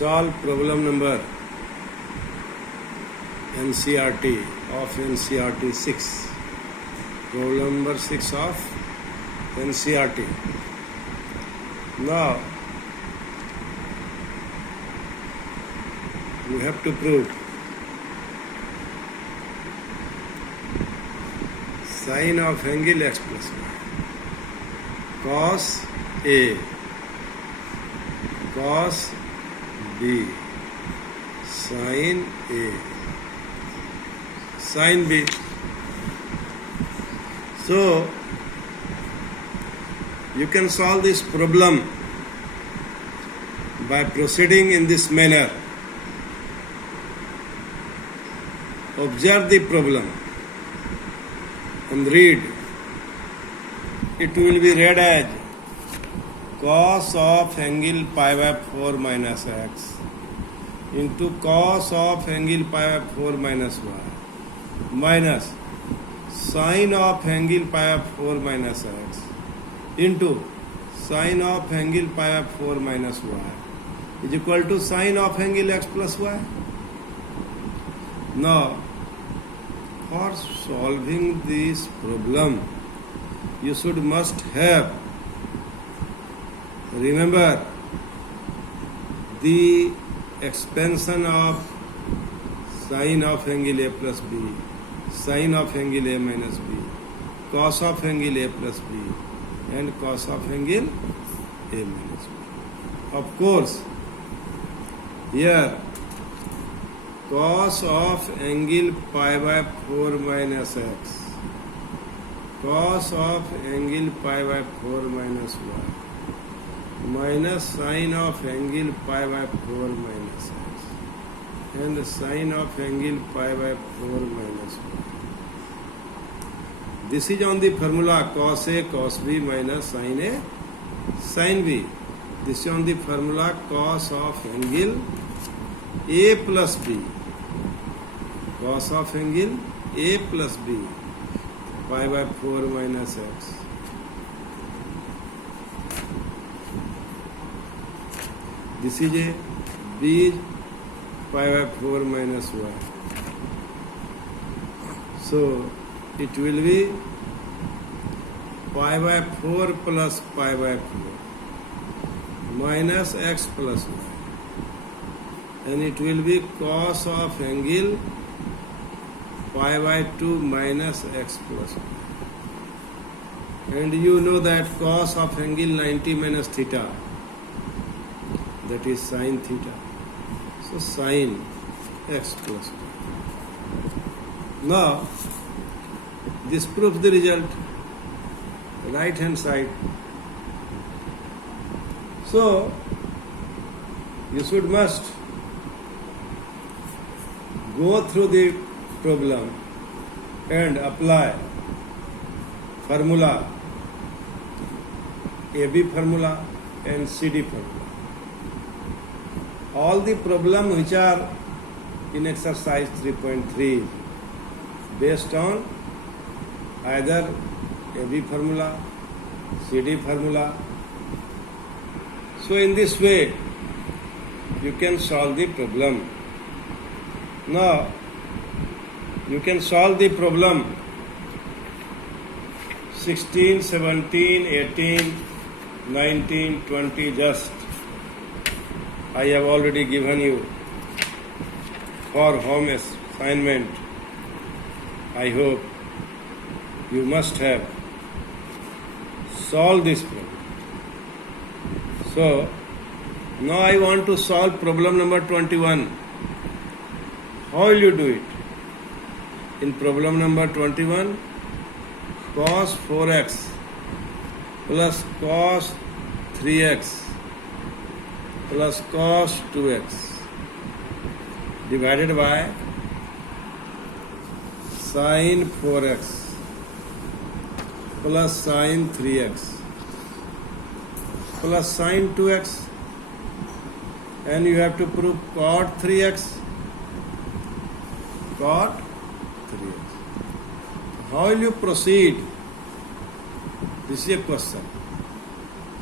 Solve problem number NCERT of NCERT 6. Problem number 6 of NCERT. Now you have to prove sine of angle x plus y, cos A, cos B, sin A, sin B. So you can solve this problem by proceeding in this manner. Observe the problem and read. It will be read as cos of angle pi by 4 minus x into cos of angle pi by 4 minus y minus sine of angle pi by 4 minus x into sine of angle pi by 4 minus y is equal to sine of angle x plus y. Now, for solving this problem, you must have remember the expansion of sine of angle A plus B, sine of angle A minus B, cos of angle A plus B, and cos of angle A minus B. Of course, here cos of angle pi by 4 minus x, cos of angle pi by 4 minus y, minus sine of angle pi by 4 minus x, and sine of angle pi by 4 minus y. This is on the formula cos A cos B minus sine A sin B. This is on the formula cos of angle A plus B, cos of angle A plus B, pi by 4 minus x. This is a B pi by 4 minus y. So it will be pi by 4 plus pi by 4 minus x plus y, and it will be cos of angle pi by 2 minus x plus y. And you know that cos of angle 90 minus theta, that is sin theta. So sin x plus y. Now this proves the result, right hand side. So you must go through the problem and apply formula, AB formula and CD formula. All the problems which are in exercise 3.3 based on either AB formula, CD formula. So in this way you can solve the problem. Now you can solve the problem 16, 17, 18, 19, 20 just. I have already given you for home assignment. I hope you must have solved this problem. So now I want to solve problem number 21. How will you do it? In problem number 21, cos 4x plus cos 3x plus cos 2x divided by sin 4x plus sin 3x plus sin 2x, and you have to prove cot 3x, cot 3x. How will you proceed? This is a question.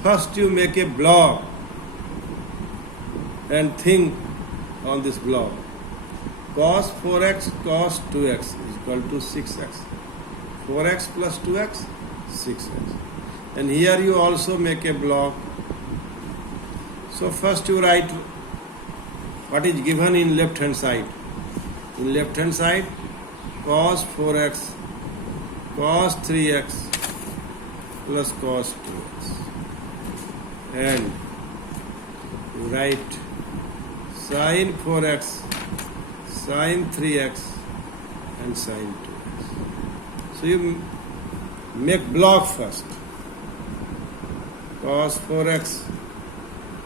First you make a block and think on this block. Cos 4x cos 2x is equal to 6x. 4x plus 2x, 6x. And here you also make a block. So first you write what is given in left hand side. In left hand side, cos 4x cos 3x plus cos 2x. And you write sin 4x sin 3x and sin 2x. So you make block first. Cos 4x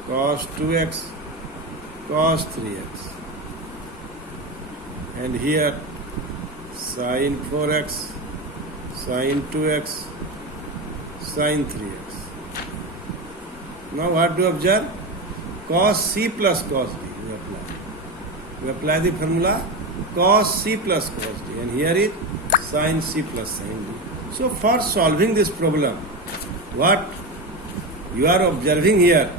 cos 2x cos 3x. And here sin 4x sin 2x sin 3x. Now what do you observe? Cos C plus cos D we apply. We apply the formula cos C plus cos D, and here is sin C plus sin D. So for solving this problem, what you are observing here,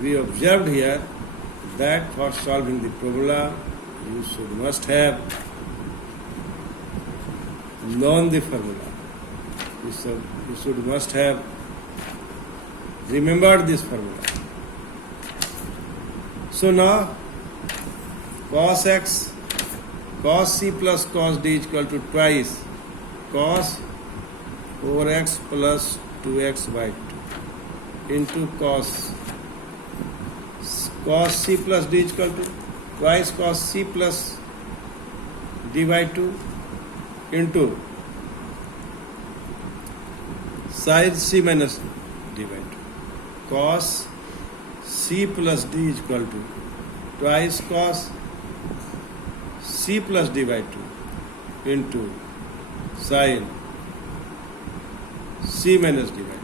we observed here that for solving the formula, you must have known the formula. You must have remembered this formula. So now cos x cos C plus cos D is equal to twice cos 4x plus 2x by 2 into cos C plus D is equal to twice cos C plus D by 2 into sin C minus D by 2. Cos C plus D is equal to twice cos C plus D by 2 into sin C minus D by 2.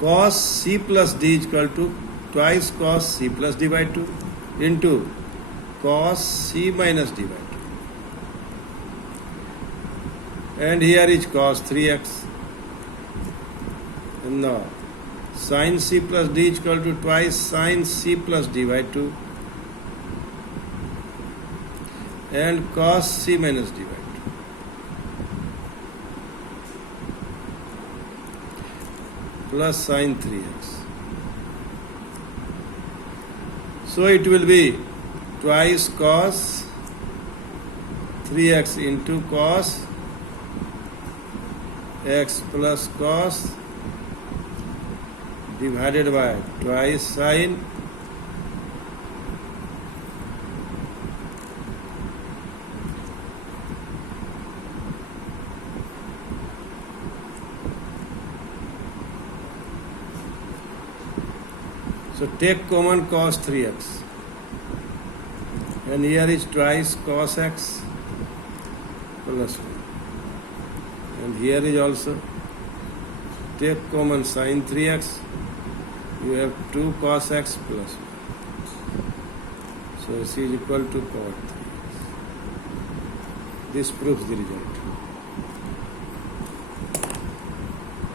Cos C plus D is equal to twice cos C plus D by 2 into cos C minus D by 2. And here is cos 3x. And now sin C plus D is equal to twice sin C plus D by 2 and cos C minus D by 2 plus sin 3x. So it will be twice cos 3x into cos x plus cos divided by twice sin so take common cos 3x and here is twice cos x plus 1 and here is also take common sin 3x, you have 2 cos x plus 1. So this is equal to cos 3x. This proves the result.